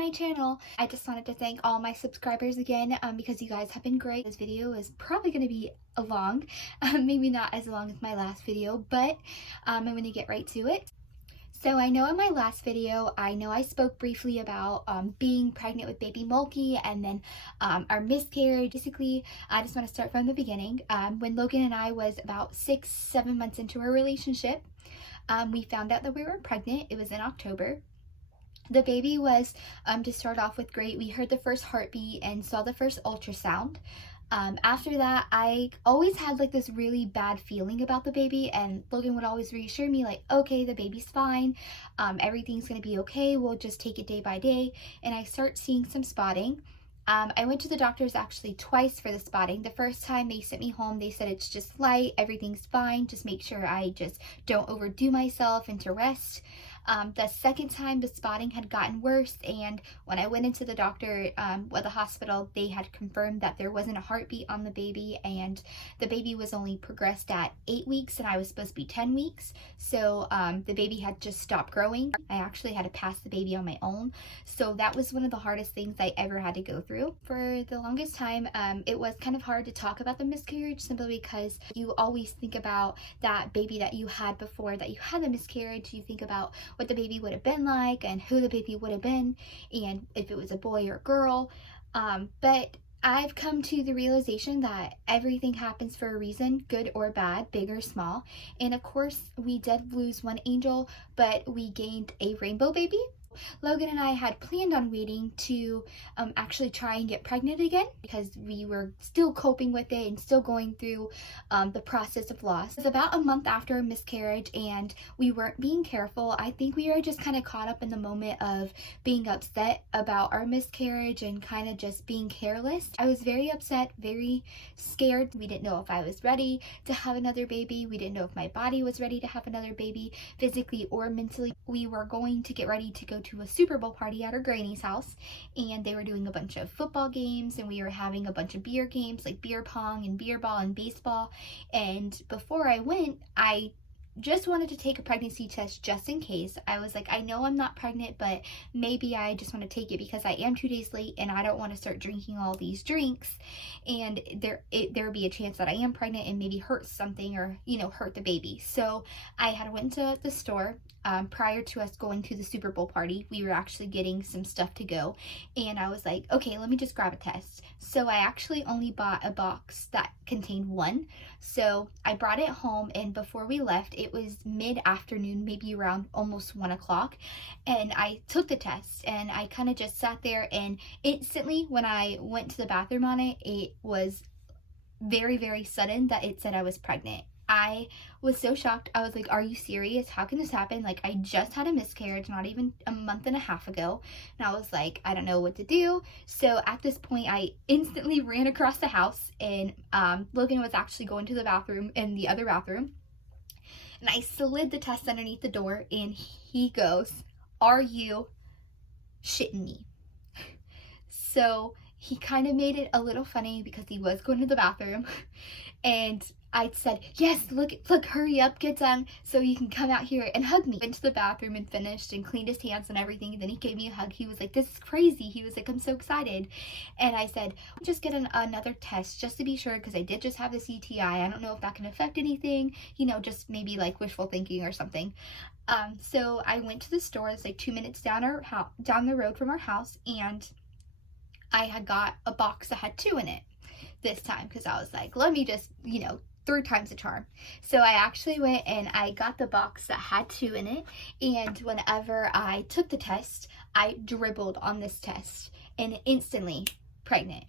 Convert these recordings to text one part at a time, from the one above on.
my channel. I just wanted to thank all my subscribers again because you guys have been great. This video is probably going to be long, maybe not as long as my last video, but I'm going to get right to it. So I know in my last video, I spoke briefly about being pregnant with baby Mulkey and then our miscarriage. Basically, I just want to start from the beginning. When Logan and I was about 6-7 months into our relationship, we found out that we were pregnant. It was in October. The baby was, to start off with, great. We heard the first heartbeat and saw the first ultrasound. After that, I always had like this really bad feeling about the baby, and Logan would always reassure me like, okay, the baby's fine, everything's gonna be okay, we'll just take it day by day. And I start seeing some spotting. I went to the doctors actually twice for the spotting. The first time they sent me home, they said it's just light, everything's fine, just make sure I just don't overdo myself and to rest. The second time the spotting had gotten worse, and when I went into the doctor at the hospital, they had confirmed that there wasn't a heartbeat on the baby, and the baby was only progressed at 8 weeks and I was supposed to be 10 weeks. So the baby had just stopped growing. I actually had to pass the baby on my own. So that was one of the hardest things I ever had to go through. For the longest time, it was kind of hard to talk about the miscarriage simply because you always think about that baby that you had before that you had the miscarriage. You think about what the baby would have been like and who the baby would have been and if it was a boy or girl. But I've come to the realization that everything happens for a reason, good or bad, big or small. And of course, we did lose one angel, but we gained a rainbow baby. Logan and I had planned on waiting to actually try and get pregnant again because we were still coping with it and still going through the process of loss. It was about a month after a miscarriage and we weren't being careful. I think we were just kind of caught up in the moment of being upset about our miscarriage and kind of just being careless. I was very upset, very scared. We didn't know if I was ready to have another baby. We didn't know if my body was ready to have another baby, physically or mentally. We were going to get ready to go to a Super Bowl party at our granny's house, and they were doing a bunch of football games and we were having a bunch of beer games like beer pong and beer ball and baseball. And before I went, I just wanted to take a pregnancy test just in case. I was like, I know I'm not pregnant, but maybe I just want to take it because I am 2 days late and I don't want to start drinking all these drinks and there would be a chance that I am pregnant and maybe hurt something or, hurt the baby. So I had went to the store prior to us going to the Super Bowl party. We were actually getting some stuff to go and I was like, okay, let me just grab a test. So I actually only bought a box that contained one. So I brought it home, and before we left, it was mid-afternoon, maybe around almost 1 o'clock, and I took the test and I kind of just sat there, and instantly when I went to the bathroom on it, it was very, very sudden that it said I was pregnant. I was so shocked. I was like, are you serious? How can this happen? Like, I just had a miscarriage not even a month and a half ago. And I was like, I don't know what to do. So at this point, I instantly ran across the house, and Logan was actually going to the bathroom in the other bathroom. And I slid the test underneath the door, and he goes, are you shitting me? So he kind of made it a little funny because he was going to the bathroom, and I said, yes, look, hurry up, get done so you can come out here and hug me. Went to the bathroom and finished and cleaned his hands and everything, and then he gave me a hug. He was like, this is crazy. He was like, I'm so excited. And I said, just get another test just to be sure, because I did just have this UTI. I don't know if that can affect anything, just maybe like wishful thinking or something. So I went to the store. It's like 2 minutes down the road from our house, and I had got a box that had 2 in it this time because I was like, let me just, 3 times the charm. So I actually went and I got the box that had 2 in it, and whenever I took the test, I dribbled on this test and instantly pregnant.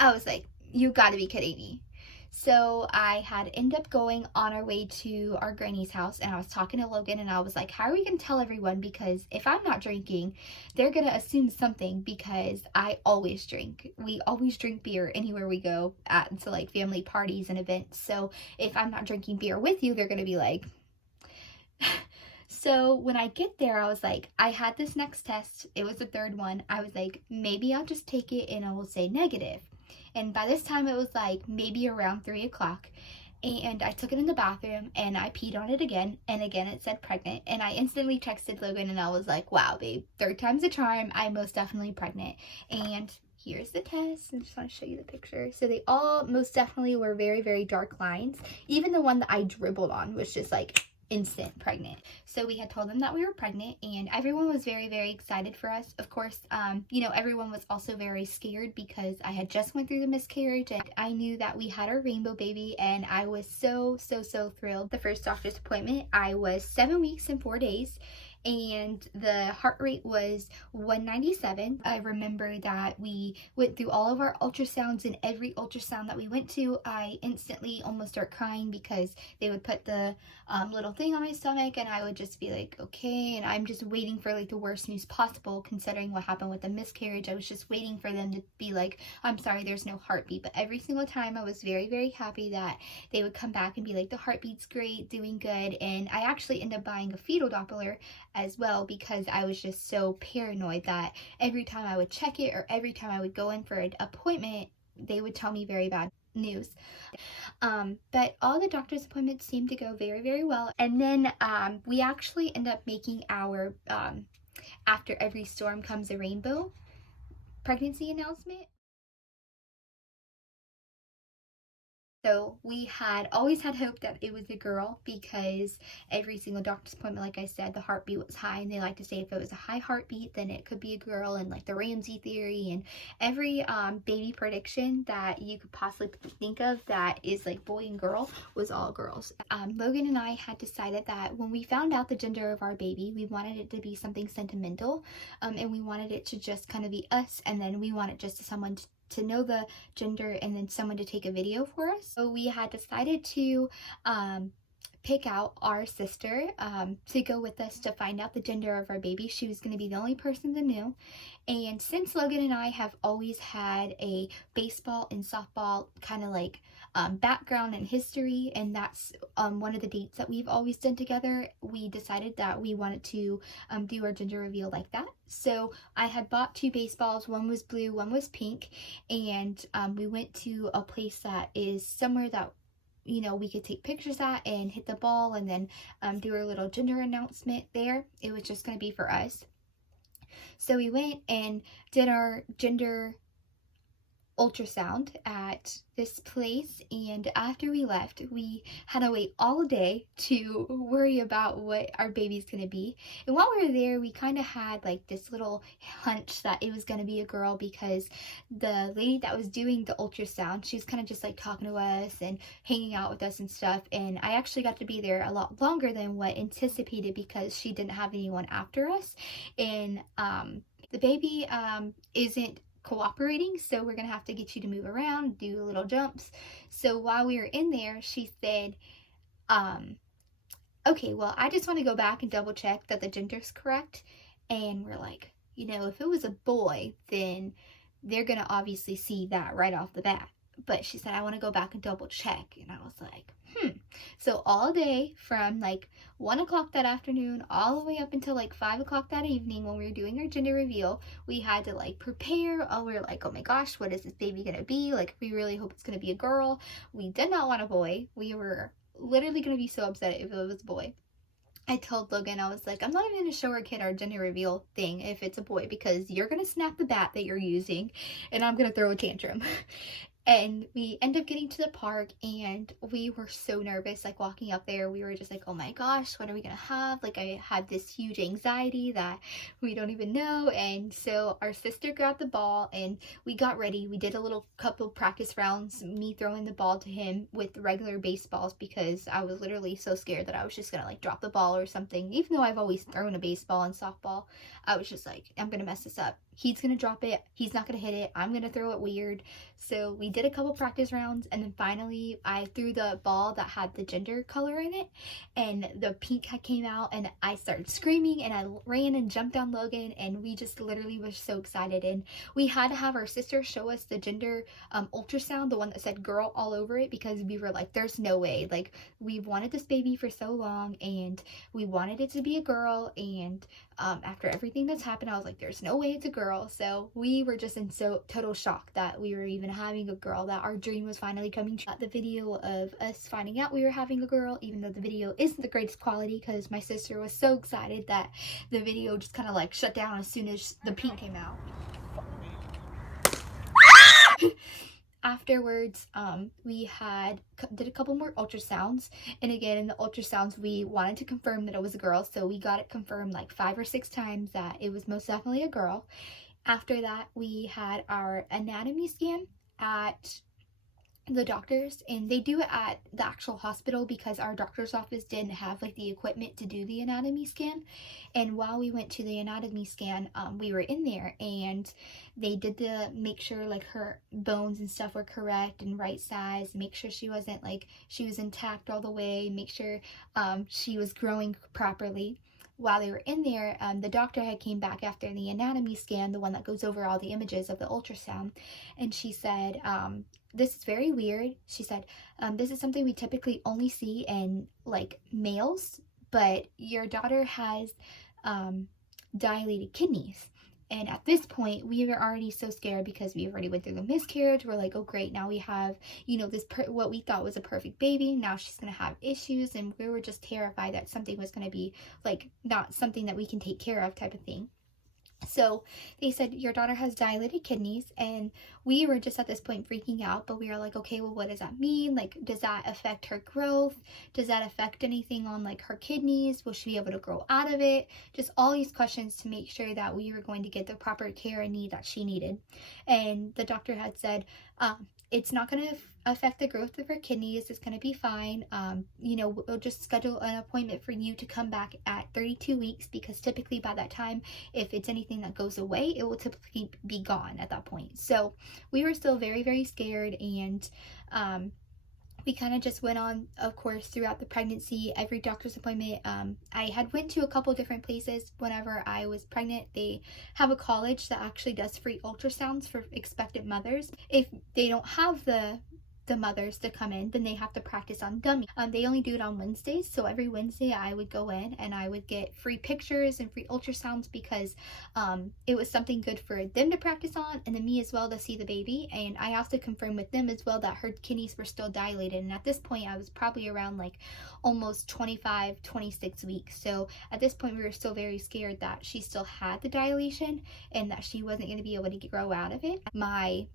I was like, you gotta be kidding me. So I had ended up going on our way to our granny's house, and I was talking to Logan, and I was like, how are we gonna tell everyone? Because if I'm not drinking, they're gonna assume something, because I always drink. We always drink beer anywhere we go to like family parties and events. So if I'm not drinking beer with you, they're gonna be like, so when I get there, I was like, I had this next test. It was the 3rd one. I was like, maybe I'll just take it and I will say negative. And by this time it was like maybe around 3 o'clock. and I took it in the bathroom and I peed on it again, and again it said pregnant, and I instantly texted Logan and I was like, wow babe, third time's a charm, I'm most definitely pregnant. And here's the test. I just want to show you the picture. So they all most definitely were very, very dark lines. Even the one that I dribbled on was just like instant pregnant. So we had told them that we were pregnant, and everyone was very, very excited for us. Of course, you know, everyone was also very scared because I had just went through the miscarriage and I knew that we had our rainbow baby, and I was so thrilled. The first doctor's appointment, I was 7 weeks and 4 days, and the heart rate was 197. I remember that we went through all of our ultrasounds, and every ultrasound that we went to, I instantly almost start crying because they would put the little thing on my stomach and I would just be like, okay, and I'm just waiting for like the worst news possible considering what happened with the miscarriage. I was just waiting for them to be like, I'm sorry, there's no heartbeat. But every single time I was very, very happy that they would come back and be like, the heartbeat's great, doing good. And I actually ended up buying a fetal Doppler as well because I was just so paranoid that every time I would check it or every time I would go in for an appointment, they would tell me very bad news. But all the doctor's appointments seemed to go very, very well. And then we actually end up making our after every storm comes a rainbow pregnancy announcement. So we had always had hope that it was a girl because every single doctor's appointment, like I said, the heartbeat was high, and they like to say if it was a high heartbeat, then it could be a girl, and like the Ramsey theory and every baby prediction that you could possibly think of that is like boy and girl was all girls. Logan and I had decided that when we found out the gender of our baby, we wanted it to be something sentimental, and we wanted it to just kind of be us, and then we wanted just someone to know the gender and then someone to take a video for us. So we had decided to pick out our sister to go with us to find out the gender of our baby. She was going to be the only person that knew. And since Logan and I have always had a baseball and softball kind of like background and history, and that's one of the dates that we've always done together, we decided that we wanted to do our gender reveal like that. So I had bought 2 baseballs, one was blue, one was pink, and we went to a place that is somewhere that, you know, we could take pictures at and hit the ball and then do our little gender announcement there. It was just going to be for us. So we went and did our gender ultrasound at this place, and after we left, we had to wait all day to worry about what our baby's gonna be. And while we were there, we kind of had like this little hunch that it was gonna be a girl because the lady that was doing the ultrasound, she's kind of just like talking to us and hanging out with us and stuff, and I actually got to be there a lot longer than what anticipated because she didn't have anyone after us. And the baby isn't cooperating, so we're gonna have to get you to move around, do little jumps. So while we were in there, she said, okay, well, I just want to go back and double check that the gender's correct. And we're like, you know, if it was a boy, then they're gonna obviously see that right off the bat. But she said, I want to go back and double check. And I was like, So all day from like 1 o'clock that afternoon all the way up until like 5 o'clock that evening when we were doing our gender reveal, we had to like prepare. We were like, oh my gosh, what is this baby gonna be? Like, we really hope it's gonna be a girl. We did not want a boy. We were literally gonna be so upset if it was a boy. I told Logan, I was like, I'm not even going to show our kid our gender reveal thing if it's a boy because you're going to snap the bat that you're using and I'm going to throw a tantrum. And we end up getting to the park and we were so nervous, like walking up there. We were just like, oh my gosh, what are we gonna have? Like, I had this huge anxiety that we don't even know. And so our sister grabbed the ball and we got ready. We did a little couple practice rounds, me throwing the ball to him with regular baseballs because I was literally so scared that I was just gonna like drop the ball or something. Even though I've always thrown a baseball and softball, I was just like, I'm gonna mess this up. He's gonna drop it, he's not gonna hit it, I'm gonna throw it weird. So we did a couple practice rounds, and then finally I threw the ball that had the gender color in it, and the pink came out, and I started screaming, and I ran and jumped on Logan, and we just literally were so excited. And we had to have our sister show us the gender ultrasound, the one that said girl all over it, because we were like, there's no way. Like, we've wanted this baby for so long, and we wanted it to be a girl, and after everything that's happened, I was like, there's no way it's a girl. girl. So we were just in total shock that we were even having a girl, that our dream was finally coming true. The video of us finding out we were having a girl, even though the video isn't the greatest quality because my sister was so excited that the video just kind of like shut down as soon as the pink came out. Afterwards, we did a couple more ultrasounds, and again in the ultrasounds we wanted to confirm that it was a girl, so we got it confirmed like 5 or 6 times that it was most definitely a girl. After that, we had our anatomy scan at the doctors, and they do it at the actual hospital because our doctor's office didn't have like the equipment to do the anatomy scan. And while we went to the anatomy scan, we were in there and they did make sure like her bones and stuff were correct and right size, make sure she was intact all the way, make sure she was growing properly. While they were in there, the doctor had came back after the anatomy scan, the one that goes over all the images of the ultrasound, and she said, this is very weird. She said, this is something we typically only see in like males, but your daughter has dilated kidneys. And at this point, we were already so scared because we already went through the miscarriage. We're like, oh great, now we have, you know, what we thought was a perfect baby. Now she's gonna have issues, and we were just terrified that something was gonna be like not something that we can take care of type of thing. So they said, your daughter has dilated kidneys, and we were just at this point freaking out, but we were like, okay, well, what does that mean? Like, does that affect her growth? Does that affect anything on like her kidneys? Will she be able to grow out of it? Just all these questions to make sure that we were going to get the proper care and need that she needed. And the doctor had said, it's not going to affect the growth of her kidneys. It's going to be fine. You know, we'll just schedule an appointment for you to come back at 32 weeks because typically by that time, if it's anything that goes away, it will typically be gone at that point. So we were still very, very scared, and we kind of just went on, of course, throughout the pregnancy, every doctor's appointment. I had went to a couple different places whenever I was pregnant. They have a college that actually does free ultrasounds for expectant mothers. If they don't have the mothers to come in, then they have to practice on dummy. They only do it on Wednesdays, so every Wednesday I would go in and I would get free pictures and free ultrasounds because it was something good for them to practice on, and then me as well to see the baby. And I also confirmed with them as well that her kidneys were still dilated, and at this point I was probably around like almost 25-26 weeks. So at this point we were still very scared that she still had the dilation and that she wasn't going to be able to grow out of it. My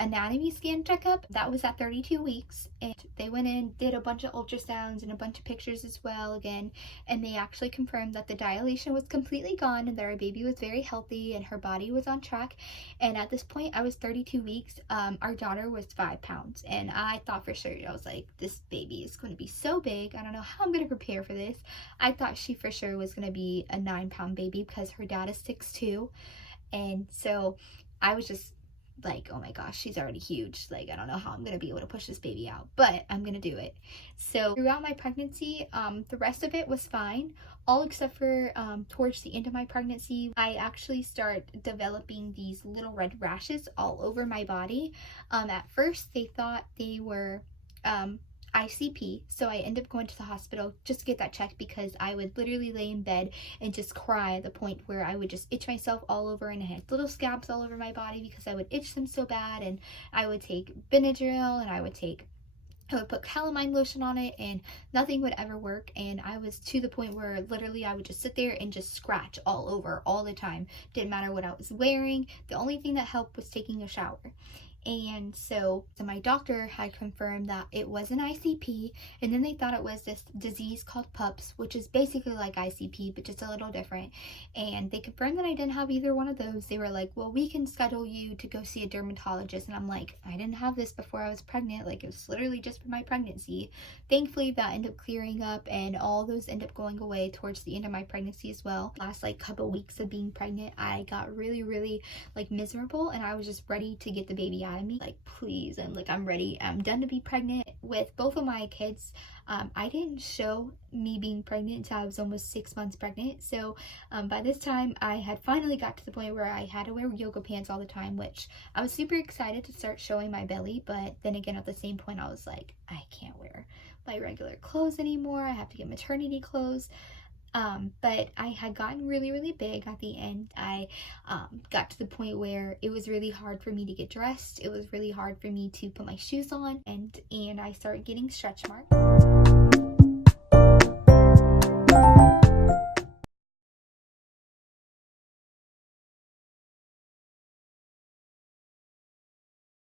anatomy scan checkup, that was at 32 weeks, and they went in, did a bunch of ultrasounds and a bunch of pictures as well again, and they actually confirmed that the dilation was completely gone and that our baby was very healthy and her body was on track. And at this point I was 32 weeks. Our daughter was 5 pounds, and I thought for sure, I was like, this baby is going to be so big, I don't know how I'm going to prepare for this. I thought she for sure was going to be a 9-pound baby because her dad is 6'2", and so I was just like, oh my gosh, she's already huge. Like, I don't know how I'm gonna be able to push this baby out, but I'm gonna do it. So throughout my pregnancy, the rest of it was fine, all except for towards the end of my pregnancy, I actually start developing these little red rashes all over my body. At first they thought they were ICP, so I ended up going to the hospital just to get that checked because I would literally lay in bed and just cry at the point where I would just itch myself all over, and I had little scabs all over my body because I would itch them so bad. And I would take Benadryl, and I would put calamine lotion on it, and nothing would ever work. And I was to the point where literally I would just sit there and just scratch all over all the time. Didn't matter what I was wearing. The only thing that helped was taking a shower. And so my doctor had confirmed that it was an ICP, and then they thought it was this disease called PUPS, which is basically like ICP but just a little different. And they confirmed that I didn't have either one of those. They were like, well, we can schedule you to go see a dermatologist. And I'm like, I didn't have this before I was pregnant. Like, it was literally just for my pregnancy. Thankfully that ended up clearing up, and all those ended up going away towards the end of my pregnancy as well. Last like couple weeks of being pregnant, I got really like miserable, and I was just ready to get the baby out of me. Like, please, I'm ready. I'm done to be pregnant with both of my kids. I didn't show me being pregnant until I was almost 6 months pregnant. So by this time I had finally got to the point where I had to wear yoga pants all the time, which I was super excited to start showing my belly. But then again, at the same point, I was like, I can't wear my regular clothes anymore. I have to get maternity clothes. But I had gotten really big at the end. I got to the point where it was really hard for me to get dressed. It was really hard for me to put my shoes on, and I started getting stretch marks.